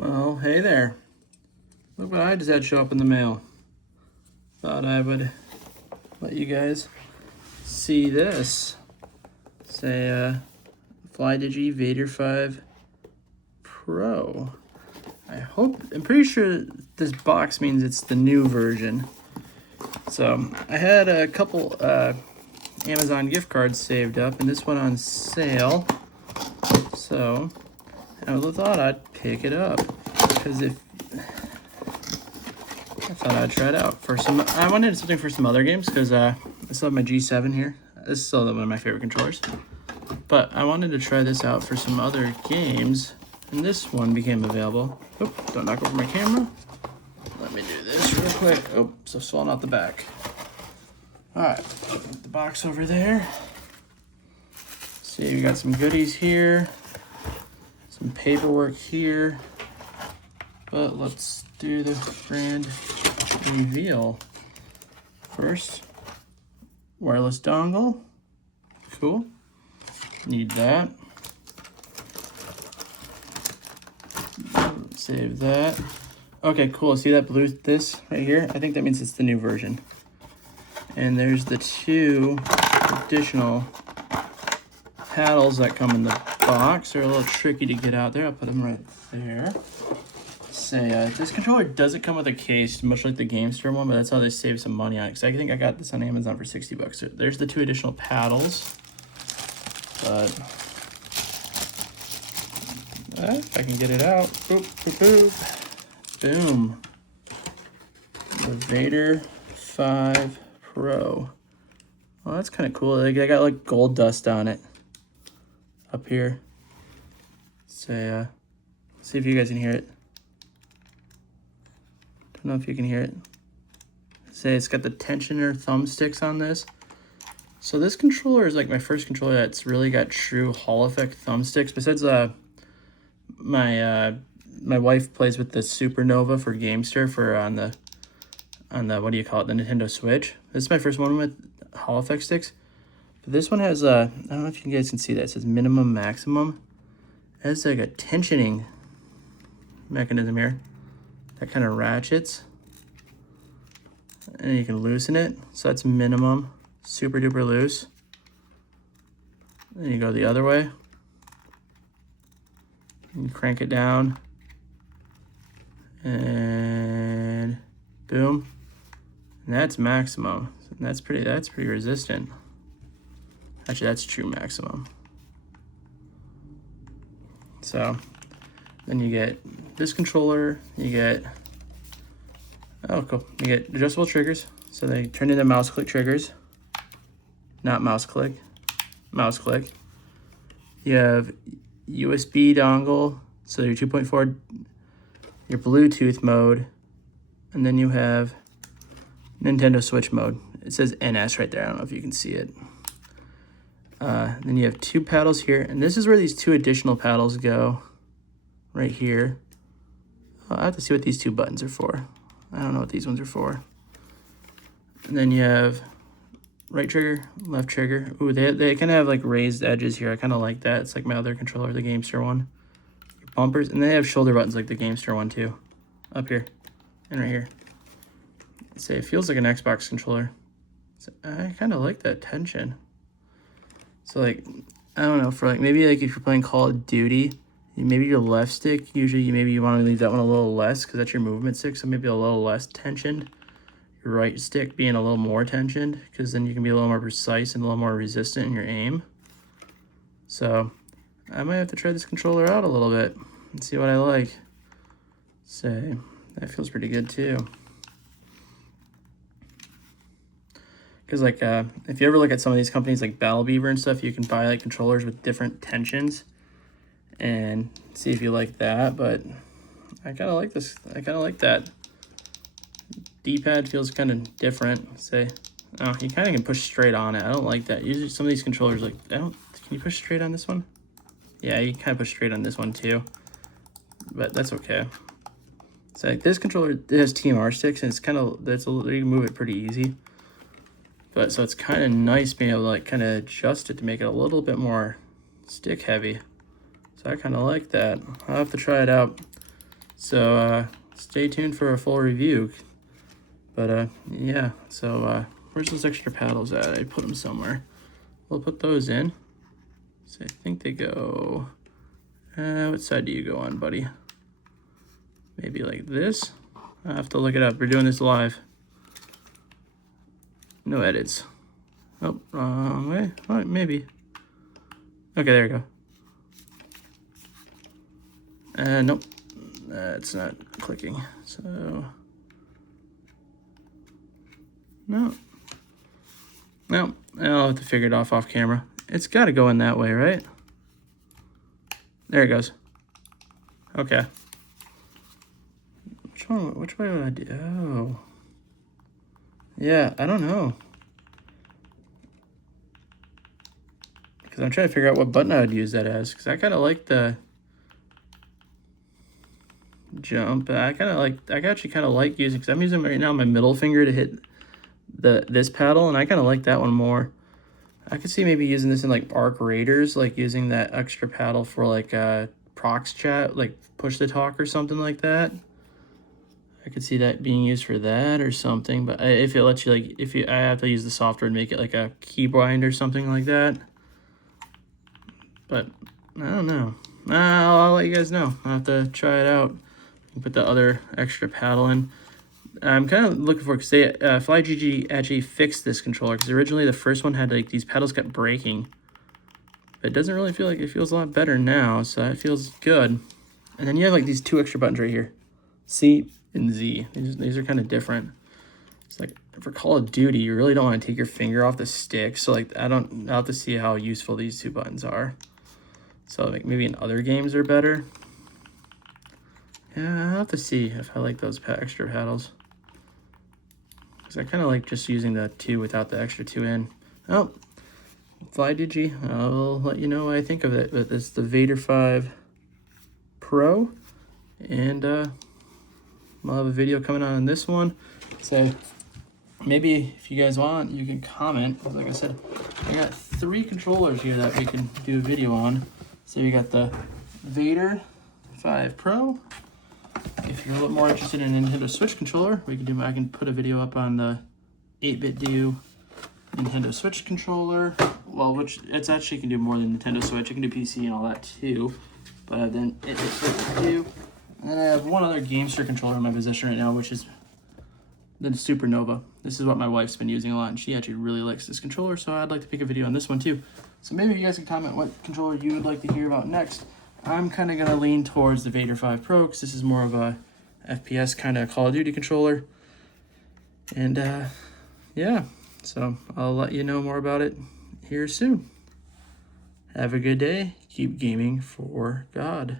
Well, hey there. Look what I just had show up in the mail. Thought I would let you guys see this. It's a FlyDigi Vader 5 Pro. I'm pretty sure this box means it's the new version. So I had a couple Amazon gift cards saved up, and this one on sale. So I thought I'd pick it up because I thought I'd try it out for some. I wanted something for some other games because I still have my G7 here. This is still one of my favorite controllers, but I wanted to try this out for some other games, and this one became available. Oop, don't knock over my camera. Let me do this real quick. Oh, so it's falling out the back. All right, put the box over there. See, we got some goodies here, some paperwork here, but let's do the grand reveal. First, wireless dongle. Cool. Need that. Save that. Okay, cool. See that this right here? I think that means it's the new version. And there's the two additional paddles that come in the box. They're a little tricky to get out there. I'll put them right there. This controller doesn't come with a case, much like the GameStop one, but that's how they save some money on it. Because I think I got this on Amazon for 60 bucks. So there's the two additional paddles. But if I can get it out, boop, boop, boop. Boom. The Vader 5 Pro. Oh, that's kind of cool. I got like gold dust on it up here. See if you guys can hear it. Don't know if you can hear it. It's got the tensioner thumbsticks on this. So this controller is like my first controller that's really got true Hall effect thumbsticks. Besides, my wife plays with the Supernova for Gamester for on the what do you call it, the Nintendo Switch. This is my first one with Hall effect sticks. But this one has I don't know if you guys can see that. It says minimum, maximum. It has like a tensioning mechanism here that kind of ratchets, and you can loosen it. So that's minimum, super duper loose. Then you go the other way. You crank it down, and boom, and that's maximum. And that's pretty resistant. Actually, that's true maximum. So then you get this controller, you get, oh cool, you get adjustable triggers. So they turn into mouse click triggers, not mouse click, mouse click. You have USB dongle, so your 2.4, your Bluetooth mode, and then you have Nintendo Switch mode. It says NS right there, I don't know if you can see it. Then you have two paddles here, and this is where these two additional paddles go, right here. I have to see what these two buttons are for. I don't know what these ones are for. And then you have right trigger, left trigger. Ooh, they kind of have like raised edges here. I kind of like that. It's like my other controller, the GameStop one. Your bumpers, and they have shoulder buttons like the GameStop one too, up here and right here. It feels like an Xbox controller. So I kind of like that tension. So like, I don't know, for like maybe like if you're playing Call of Duty, maybe your left stick, usually maybe you want to leave that one a little less because that's your movement stick, so maybe a little less tensioned. Your right stick being a little more tensioned because then you can be a little more precise and a little more resistant in your aim. So I might have to try this controller out a little bit and see what I like. That feels pretty good too. Because like if you ever look at some of these companies like Battle Beaver and stuff, you can buy like controllers with different tensions and see if you like that. But I kind of like this. I kind of like that. D-pad feels kind of different. Oh, you kind of can push straight on it. I don't like that. Usually some of these controllers like, can you push straight on this one? Yeah, you kind of push straight on this one too, but that's okay. So like this controller, it has TMR sticks, and it's kind of, you can move it pretty easy. But so it's kind of nice being able to like kind of adjust it to make it a little bit more stick heavy. So I kind of like that. I'll have to try it out. So stay tuned for a full review. But yeah, so where's those extra paddles at? I put them somewhere. We'll put those in. So I think they go, what side do you go on, buddy? Maybe like this? I have to look it up. We're doing this live. No edits. Oh, wrong way. Oh, maybe. Okay, there we go. Nope. It's not clicking. So, no. No, I'll have to figure it off camera. It's got to go in that way, right? There it goes. Okay. Which way would I do? Oh. Yeah, I don't know. Because I'm trying to figure out what button I would use that as. Because I kind of like the jump. I actually kind of like using, because I'm using right now my middle finger to hit this paddle, and I kind of like that one more. I could see maybe using this in like Arc Raiders, like using that extra paddle for like prox chat, like push to talk or something like that. I could see that being used for that or something, but if it lets you, like, I have to use the software and make it like a keybind or something like that. But I don't know. I'll let you guys know. I'll have to try it out and put the other extra paddle in. I'm kind of looking for, because they FlyGG actually fixed this controller, because originally the first one had like these pedals kept breaking. But it doesn't really feel like, it feels a lot better now, so it feels good. And then you have like these two extra buttons right here, C and Z. These are kind of different. It's like for Call of Duty, you really don't want to take your finger off the stick. So like I'll have to see how useful these two buttons are. So like maybe in other games are better. Yeah, I'll have to see if I like those extra paddles. Because I kind of like just using the two without the extra two in. Oh, FlyDigi, I'll let you know what I think of it. But it's the Vader 5 Pro. And I'll have a video coming on this one. So maybe if you guys want, you can comment. Like I said, I got 3 controllers here that we can do a video on. So we got the Vader 5 Pro. If you're a little more interested in a Nintendo Switch controller, I can put a video up on the 8-bit do Nintendo Switch controller. Well, which it's actually can do more than Nintendo Switch. It can do PC and all that too. But then it do. And then I have one other GameStar controller in my possession right now, which is the Supernova. This is what my wife's been using a lot, and she actually really likes this controller, so I'd like to make a video on this one too. So maybe you guys can comment what controller you would like to hear about next. I'm kind of going to lean towards the Vader 5 Pro, because this is more of a FPS kind of Call of Duty controller. And yeah, so I'll let you know more about it here soon. Have a good day. Keep gaming for God.